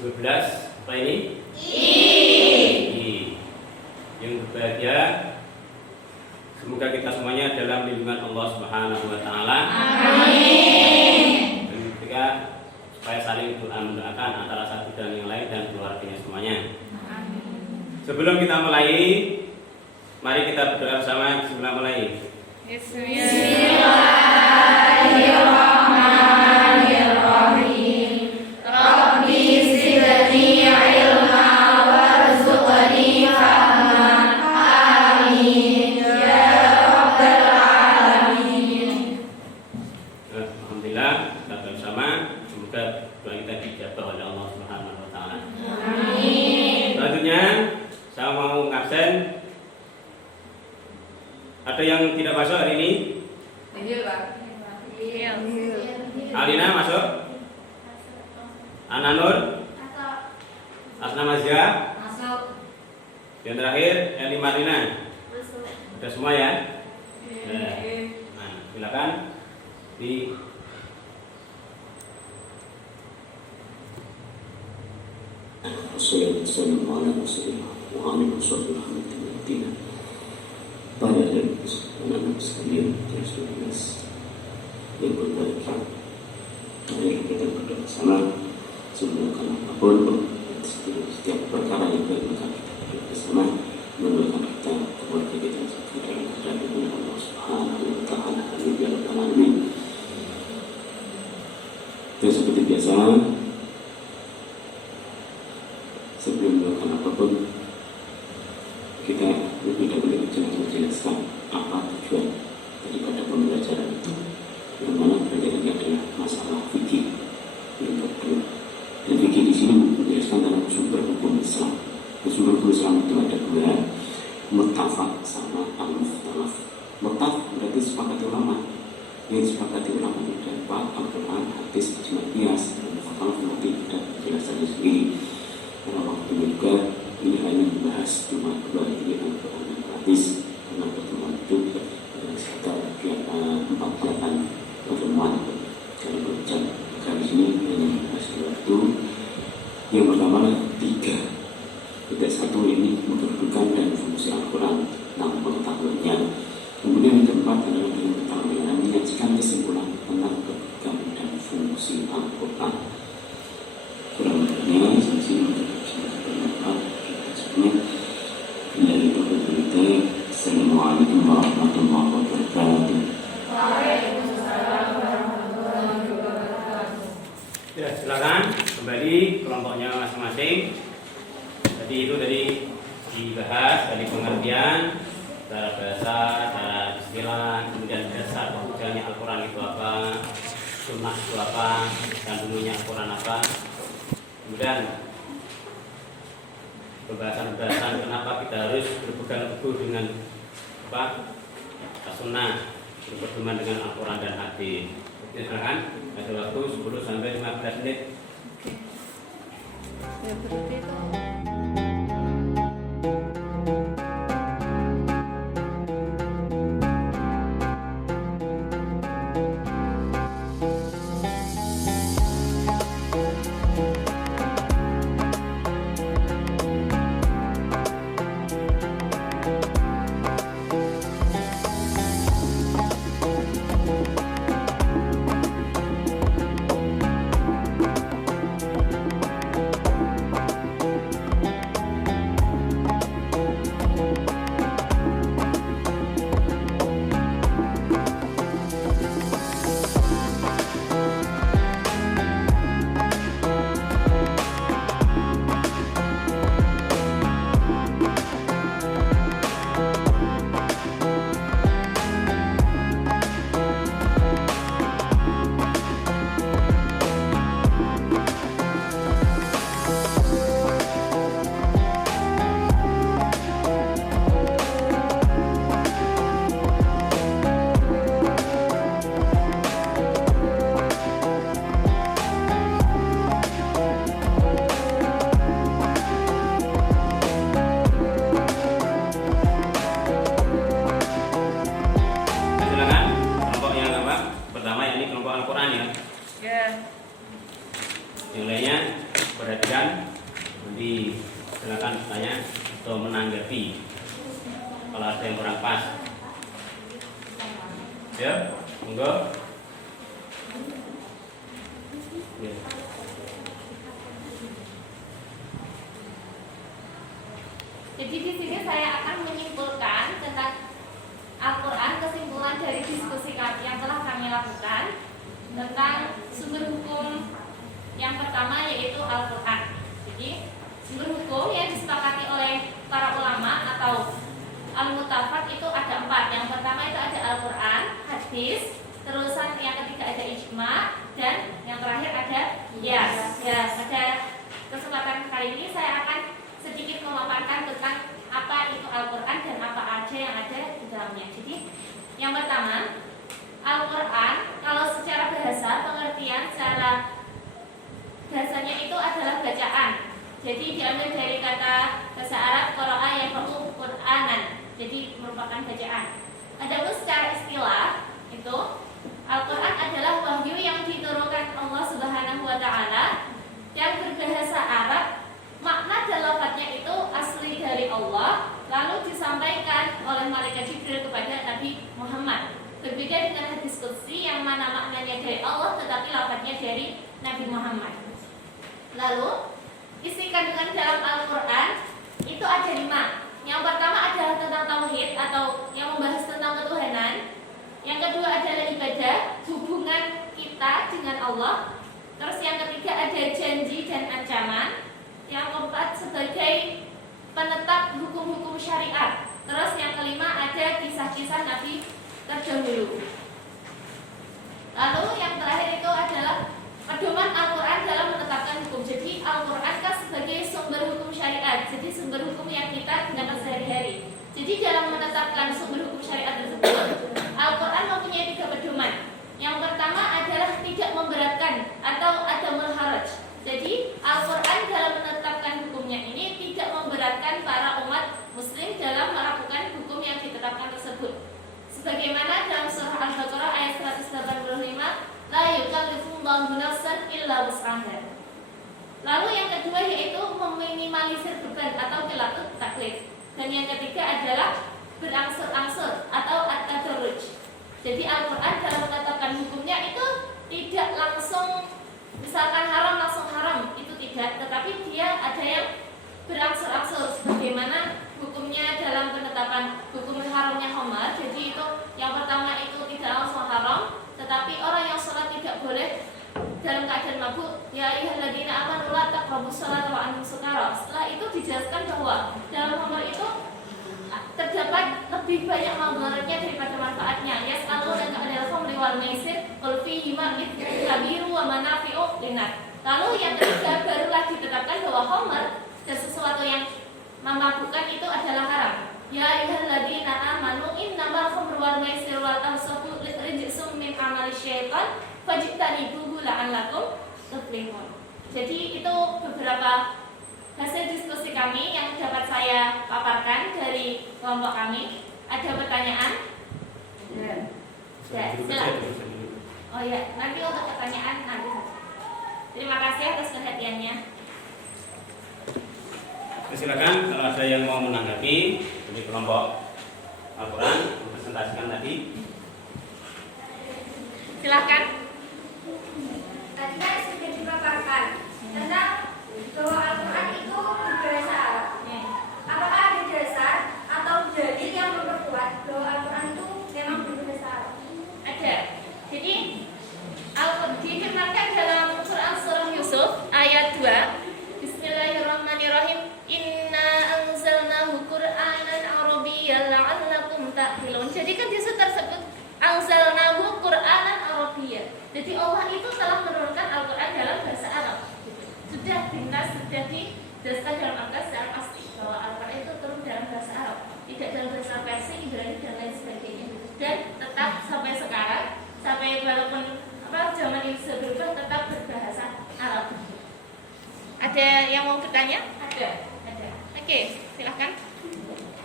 12 apa ini? I. Yang berbahagia, semoga kita semuanya dalam lindungan Allah Subhanahu wa taala. Amin. Dan ketiga, supaya saling mendoakan antara satu dan yang lain dan keluarganya semuanya. Amin. Sebelum kita mulai, mari kita berdoa bersama sebelum mulai. Bismillahirrahmanirrahim. Rabbi zidni ilma warzuqni fahman. Amin ya rabbal alamin. Alhamdulillah, kita bersama. Semoga doa kita dijabah oleh Allah Subhanahu wa taala. Amin. Selanjutnya, saya mau ngabsen. Ada yang tidak masuk hari ini? Iya, Pak. Iya. Alina masuk? Ananur? Asna Mazia? Masuk. Yang terakhir Eli Marina. Masuk. Sudah semua ya? Nah, silakan di pada dan anak sekalian jelas yang berbahagia. Mari kita berdoa bersama. Semoga apapun setiap perkara yang berbahagia kita berdoa bersama, mendoakan kita keluarga kita sampai dalam keadaan dengan Allah Subhanahu wa taala. Amin ya rabbal alamin. Dan seperti biasa, sebelum melakukan apapun, kita lebih dahulu menjelaskan apa tujuan daripada pembelajaran itu. Yang mana pembelajaran ini adalah masalah fikih yang kedua. Dan fikih di sini menjelaskan dalam sumber hukum Islam. Dan sumber hukum Islam itu ada dua, muttafaq sama al-mukhtalaf. Muttafaq berarti sepakati ulama. Yang sepakati ulama itu adalah Al-Quran, hadis, ijma' qiyas. Dan mukhtalaf berarti ada penjelasannya sendiri. Karena waktu juga ini hanya membahas cuma dua ini Al-Quran dan hadis. Karena pertemuan itu sekitar 4 pertemuan kali berjam. Kali ini hanya membahas dua itu. Yang pertama 3. Tidak satu ini memperdudukan dan fungsi Al-Quran tentang pengetahuannya. Kemudian yang keempat adalah dengan keterangan menyajikan kesimpulan tentang kedudukan dan fungsi Al-Quran. Kurang lebihnya sesi untuk bermanfaat kita semua. Dari topik berita. Assalamualaikum warahmatullahi wabarakatuh. Waalaikumsalam warahmatullahi wabarakatuh. ya, silakan kembali kelompoknya masing-masing. Jadi itu tadi dibahas dari pengertian, cara bahasa, cara istilah, kemudian dasar pembuktiannya Al-Quran itu apa, sunnah itu apa, kandungannya Al-Quran apa. Kemudian pembahasan kenapa kita harus berpegang teguh dengan apa? Sunnah, berpedoman dengan Al-Quran dan hadis. Oke, silakan. Ada waktu 10 sampai 15 menit. Ya berarti itu. Yang lainnya perhatikan, nanti silakan bertanya atau menanggapi kalau ada yang kurang pas. Ya, monggo. Ya. Jadi di sini saya akan menyimpulkan tentang Al-Quran, kesimpulan dari diskusi yang telah kami lakukan tentang sumber hukum yang pertama yaitu Al-Quran. Jadi sumber hukum yang disepakati oleh para ulama atau Al-Mutafaq itu ada 4. Yang pertama itu ada Al-Quran, hadis, terusan yang ketiga ada ijma, dan yang terakhir ada qiyas. Ya, pada kesempatan kali ini saya akan sedikit memaparkan tentang apa itu Al-Quran dan apa aja yang ada di dalamnya. Jadi yang pertama, Al-Quran kalau secara bahasa, pengertian secara bahasanya itu adalah bacaan. Jadi diambil dari kata bahasa Arab qara'a yaqra'u Qur'anan. Jadi merupakan bacaan. Adapun secara istilah itu Al-Quran adalah wahyu yang diturunkan Allah Subhanahu wa taala yang berbahasa Arab. Makna dan lafadznya itu asli dari Allah, lalu disampaikan oleh malaikat Jibril kepada Nabi Muhammad. Berbeda dengan hadis qudsi yang mana maknanya dari Allah tetapi lafadznya dari Nabi Muhammad. Lalu isi kandungan dalam Al-Quran itu ada 5. Yang pertama adalah tentang tauhid atau yang membahas tentang ketuhanan. Yang kedua adalah ibadah, hubungan kita dengan Allah. Terus yang ketiga ada janji dan ancaman. Yang keempat sebagai penetap hukum-hukum syariat. Terus yang kelima ada kisah-kisah Nabi terdahulu. Lalu yang terakhir itu adalah pedoman Al-Quran dalam menetapkan hukum. Jadi Al-Quran kan sebagai sumber hukum syariat. Jadi sumber hukum yang kita gunakan sehari-hari. Jadi dalam menetapkan sumber hukum syariat tersebut, Al-Quran mempunyai 3 pedoman. Yang pertama adalah tidak memberatkan atau adamul haraj. Jadi Al-Quran dalam menetapkan hukumnya ini tidak memberatkan para umat muslim dalam melakukan hukum yang ditetapkan tersebut. Sebagaimana dalam surah Al-Baqarah ayat 185, la yukallifullahu nafsan illa wus'aha. Lalu yang kedua yaitu meminimalisir beban atau qilatut taklif. Dan yang ketiga adalah berangsur-angsur atau at-tadarruj. Jadi Al-Quran dalam menetapkan hukumnya itu tidak langsung misalkan haram langsung haram, itu tidak, tetapi dia ada yang berangsur-angsur. Sebagaimana hukumnya dalam penetapan hukum haramnya khamar. Jadi itu yang pertama itu tidak langsung haram, tetapi orang yang sholat tidak boleh dalam keadaan mabuk. Ya ayyuhalladzina amanu la taqrabus sholata wa antum sukara. Setelah itu dijelaskan bahwa dalam khamar itu terdapat lebih banyak manfaatnya daripada manfaatnya. Yas'alunaka 'anil khamri wal maisir qul fihima itsmun kabiru wa manafi'u linnas. Lalu yang ketiga barulah ditetapkan bahwa khamar dan sesuatu yang memabukkan itu adalah haram. Ya ayyuhalladzina amanu innamal khamru wal maisir wal ansabu rijsum min amali syaitan fajtanibuhu la'allakum tuflihun. Jadi itu beberapa hasil diskusi kami yang dapat saya paparkan dari kelompok kami. Ada pertanyaan? Ya, silakan. Oh ya, nanti untuk pertanyaan nanti. Terima kasih atas perhatiannya. Silakan kalau ada yang mau menanggapi dari kelompok Al-Quran presentasikan tadi. Silakan. Tadi kan sudah dipaparkan tentang bahwa Al-Quran itu berbahasa Arab. Apakah ada dasar atau dalil yang memperkuat bahwa Al-Quran itu memang berbahasa Arab? Ada. Jadi difirmankan dalam surah Yusuf ayat 2. Bismillahirrahmanirrahim. Inna anzalnahu Qur'anan Arabiyyan la'allakum ta'qilun. Jadi kan di situ tersebut anzalnahu Qur'anan Arabiyyan. Jadi Allah itu telah menurunkan Al-Quran dalam bahasa Arab. Sudah dijelaskan dalam Al-Quran secara pasti bahwa Al-Quran itu turun dalam bahasa Arab, tidak dalam bahasa Persia, Ibrani dan lain sebagainya. Dan tetap sampai sekarang, sampai walaupun zaman ini sudah berubah, tetap berbahasa Arab. Ada yang mau bertanya? Ada. Oke, silahkan.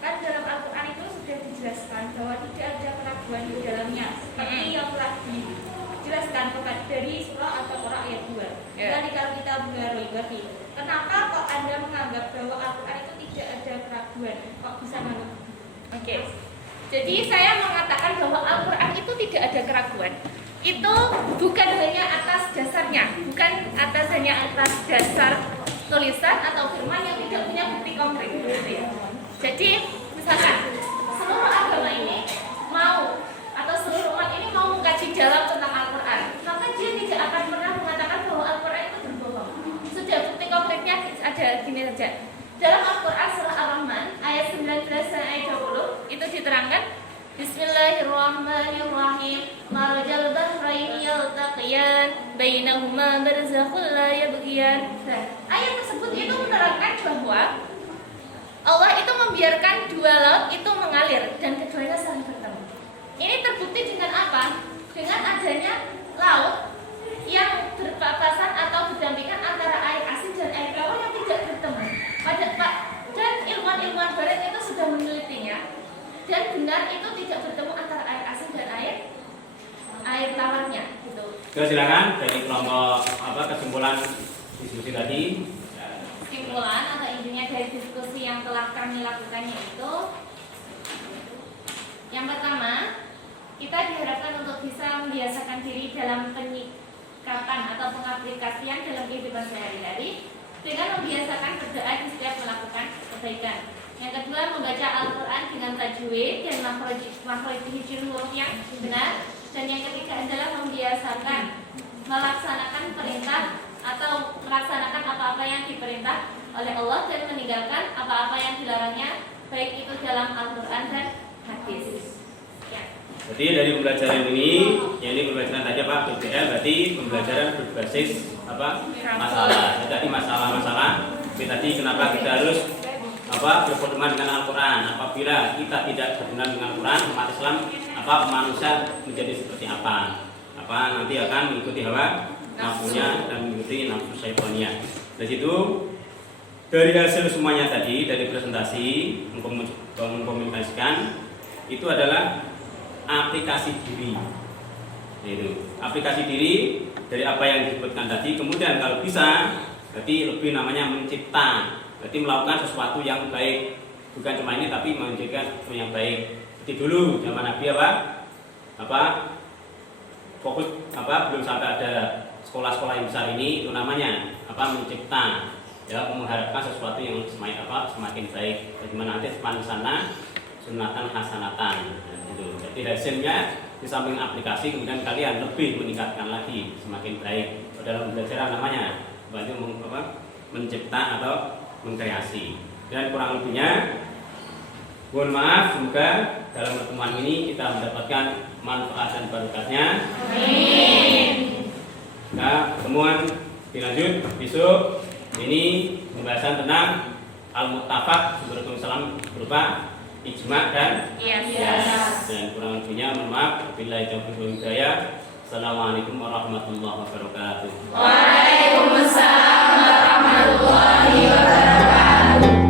Kan dalam Al-Quran itu sudah dijelaskan bahwa tidak ada keraguan di dalamnya, seperti yang telah dijelaskan dari surah Al-Baqarah ayat 2. Dan kalau kita benar Kenapa kok Anda menganggap bahwa Al-Quran itu tidak ada keraguan? Kok bisa menganggap? Oke. Jadi saya mengatakan bahwa Al-Quran itu tidak ada keraguan. Itu bukan hanya atas dasarnya, bukan hanya atas dasar tulisan atau firman yang tidak punya bukti konkret, gitu ya. Jadi misalkan seluruh agama ini mau atau seluruh umat ini mau mengkaji dalam tentang Al-Quran, maka dia tidak akan pernah mengatakan bahwa Al-Quran itu berbohong. Sudah bukti konkretnya ada gini saja. Dalam Al-Quran surah Ar-Rahman ayat 19 dan ayat 20 itu diterangkan Bismillahirrahmanirrahim marajal bahraini yaltaqiyan bainahuma barzakhun la yabghiyan. Ayat tersebut itu menerangkan bahwa Allah itu membiarkan dua laut itu mengalir dan keduanya saling bertemu. Ini terbukti dengan apa? Dengan adanya laut yang berpapasan atau berdampingan antara air asin dan air tawar yang tidak bertemu. Dan ilmuwan-ilmuwan barat itu sudah menelitinya dan benar itu tidak bertemu antara air asin dan air tawarnya. Gitu. Silakan dari kelompok kesimpulan diskusi tadi. Kesimpulan atau intinya dari diskusi yang telah kami lakukannya itu, yang pertama, kita diharapkan untuk bisa membiasakan diri dalam penyikapan atau pengaplikasian dalam kehidupan sehari-hari dengan membiasakan berdoa di setiap melakukan kebaikan. Yang kedua, membaca Al-Quran dengan tajwid dan makhraj huruf yang benar. Dan yang ketiga adalah membiasakan melaksanakan perintah atau melaksanakan apa-apa yang diperintah oleh Allah dan meninggalkan apa-apa yang dilarangnya, baik itu dalam Al-Quran dan hadis. Ya. Jadi dari pembelajaran ini, yang ini pembelajaran tadi apa? PBL, berarti pembelajaran berbasis masalah. Tadi masalah-masalah. Tadi kenapa kita harus berpedoman dengan Al-Quran? Apabila kita tidak berpedoman dengan Al-Quran, umat Islam manusia menjadi seperti apa? Nanti akan mengikuti hawa nafsunya dan mengikuti nafsu syaitannya. Dari situ, dari hasil semuanya tadi, dari presentasi mengkomunikasikan itu adalah aplikasi diri. Itu aplikasi diri dari apa yang disebutkan tadi. Kemudian kalau bisa, berarti lebih namanya mencipta. Berarti melakukan sesuatu yang baik. Bukan cuma ini, tapi menjadikan sesuatu yang baik. Jadi dulu zaman Nabi fokus belum sampai ada sekolah-sekolah yang besar ini, itu namanya mencipta, ya, mengharapkan sesuatu yang semakin baik. Bagaimana nanti sepan sana sunatan hasanatan. Gitu. Jadi hasilnya di samping aplikasi, kemudian kalian lebih meningkatkan lagi, semakin baik. Dalam belajar namanya bantu mencipta atau mengkreasi. Dan kurang lebihnya, mohon maaf, semoga dalam pertemuan ini kita mendapatkan manfaat dan barokahnya. Amin. Nah, pertemuan dilanjut besok. Ini pembahasan tentang al-muttafaq sumber hukum Islam berupa ijma dan qiyas. Dan kurang lebihnya mohon maaf. Billahi taufiq wal hidayah. Assalamualaikum warahmatullahi wabarakatuh. Waalaikumsalam warahmatullahi wabarakatuh.